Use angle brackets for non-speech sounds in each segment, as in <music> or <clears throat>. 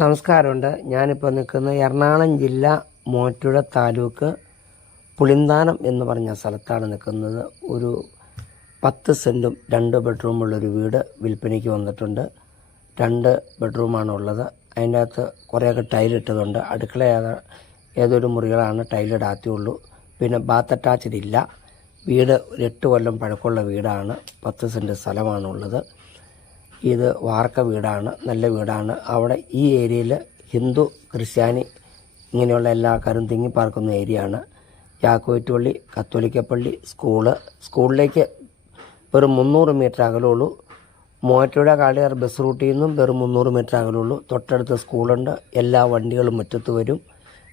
നമസ്കാരമുണ്ട്. ഞാനിപ്പോൾ നിൽക്കുന്നത് എറണാകുളം ജില്ല മോറ്റുഴ താലൂക്ക് പുളിന്താനം എന്ന് പറഞ്ഞ സ്ഥലത്താണ് നിൽക്കുന്നത്. ഒരു പത്ത് സെന്റും രണ്ട് ബെഡ്റൂമുള്ളൊരു വീട് വിൽപ്പനയ്ക്ക് വന്നിട്ടുണ്ട്. രണ്ട് ബെഡ്റൂമാണ് ഉള്ളത്. അതിന്റെ അകത്ത് കുറേയൊക്കെ ടൈലിട്ടതുണ്ട് അടുക്കള ഏതാ ഏതൊരു മുറികളാണ് ടൈലിടാത്തുള്ളൂ പിന്നെ ബാത്ത് അറ്റാച്ച്ഡ് ഇല്ല. വീട് ഒരു എട്ട് കൊല്ലം പഴക്കമുള്ള വീടാണ്. പത്ത് സെന്റ് സ്ഥലമാണുള്ളത്. ഇത് വാർക്ക വീടാണ് നല്ല വീടാണ്. അവിടെ ഈ ഏരിയയിൽ ഹിന്ദു ക്രിസ്ത്യാനി ഇങ്ങനെയുള്ള എല്ലാ ആൾക്കാരും തിങ്ങിപ്പാർക്കുന്ന ഏരിയയാണ്. യാക്കോറ്റുപള്ളി കത്തോലിക്കപ്പള്ളി സ്കൂൾ. സ്കൂളിലേക്ക് വെറും മുന്നൂറ് മീറ്റർ അകലുള്ളൂ മൂവാറ്റുപുഴ കാളിയാർ ബസ് റൂട്ടിൽ നിന്നും വെറും മുന്നൂറ് മീറ്റർ അകലുള്ളൂ തൊട്ടടുത്ത് സ്കൂളുണ്ട്. എല്ലാ വണ്ടികളും മുറ്റത്ത് വരും.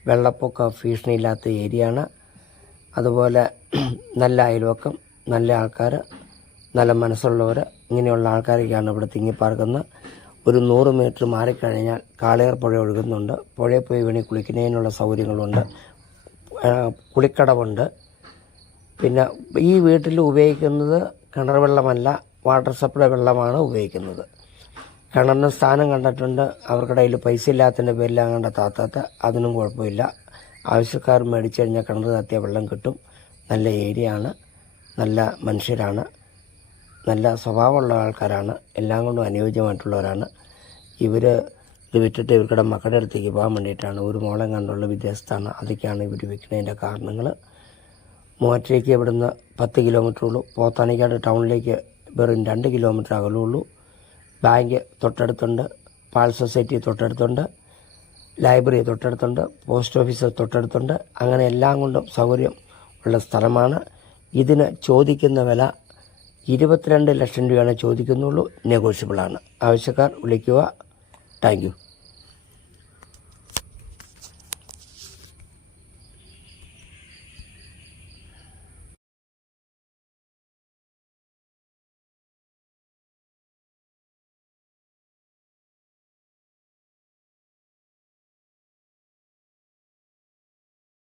വെള്ളപ്പൊക്ക ഭീഷണിയില്ലാത്ത ഏരിയയാണ്. അതുപോലെ <clears throat> നല്ല അയൽവക്കം നല്ല ആൾക്കാർ നല്ല മനസ്സുള്ളവർ ഇങ്ങനെയുള്ള ആൾക്കാരൊക്കെയാണ് ഇവിടെ തിങ്ങിപ്പാർക്കുന്നത് ഒരു നൂറ് മീറ്റർ മാറിക്കഴിഞ്ഞാൽ കാളയർ പുഴ ഒഴുകുന്നുണ്ട്. പുഴയിൽ പോയി വേണി കുളിക്കുന്നതിനുള്ള സൗകര്യങ്ങളുണ്ട്. കുളിക്കടവുണ്ട്. പിന്നെ ഈ വീട്ടിൽ ഉപയോഗിക്കുന്നത് കിണർ വെള്ളമല്ല വാട്ടർ സപ്ലൈ വെള്ളമാണ് ഉപയോഗിക്കുന്നത്. കിണറിന് സ്ഥാനം കണ്ടിട്ടുണ്ട്. അവർക്കിടയിൽ പൈസ ഇല്ലാത്തതിന്റെ പേരിൽ അങ്ങനെ താത്താത്ത. അതിനും കുഴപ്പമില്ല. ആവശ്യക്കാർ മേടിച്ചു കഴിഞ്ഞാൽ കിണർ താത്തിയ വെള്ളം കിട്ടും. നല്ല ഏരിയ ആണ് നല്ല മനുഷ്യരാണ്. നല്ല സ്വഭാവമുള്ള ആൾക്കാരാണ്. എല്ലാം കൊണ്ടും അനുയോജ്യമായിട്ടുള്ളവരാണ്. ഇവർ ഇത് വിറ്റിട്ട് ഇവർക്കിടെ മക്കളുടെ അടുത്തേക്ക് പോകാൻ വേണ്ടിയിട്ടാണ്. ഒരു മോളെ കണ്ടുള്ള വിദേശത്താണ് അതൊക്കെയാണ് ഇവർ വിൽക്കുന്നതിന്റെ കാരണങ്ങൾ മൂവാറ്റിലേക്ക് ഇവിടുന്ന് പത്ത് കിലോമീറ്റർ ഉള്ളൂ. പോത്താനിക്കാട് ടൗണിലേക്ക് വെറും രണ്ട് കിലോമീറ്റർ അകലുള്ളൂ ബാങ്ക് തൊട്ടടുത്തുണ്ട്. പാൽ സൊസൈറ്റി തൊട്ടടുത്തുണ്ട്. ലൈബ്രറി തൊട്ടടുത്തുണ്ട്. പോസ്റ്റ് ഓഫീസ് തൊട്ടടുത്തുണ്ട്. അങ്ങനെ എല്ലാം കൊണ്ടും സൗകര്യം ഉള്ള സ്ഥലമാണ്. ഇതിന് ചോദിക്കുന്ന വില ഇരുപത്തിരണ്ട് ലക്ഷം രൂപയാണ് ചോദിക്കുന്നുള്ളൂ. നെഗോഷ്യബിളാണ് ആവശ്യക്കാർ വിളിക്കുക. താങ്ക്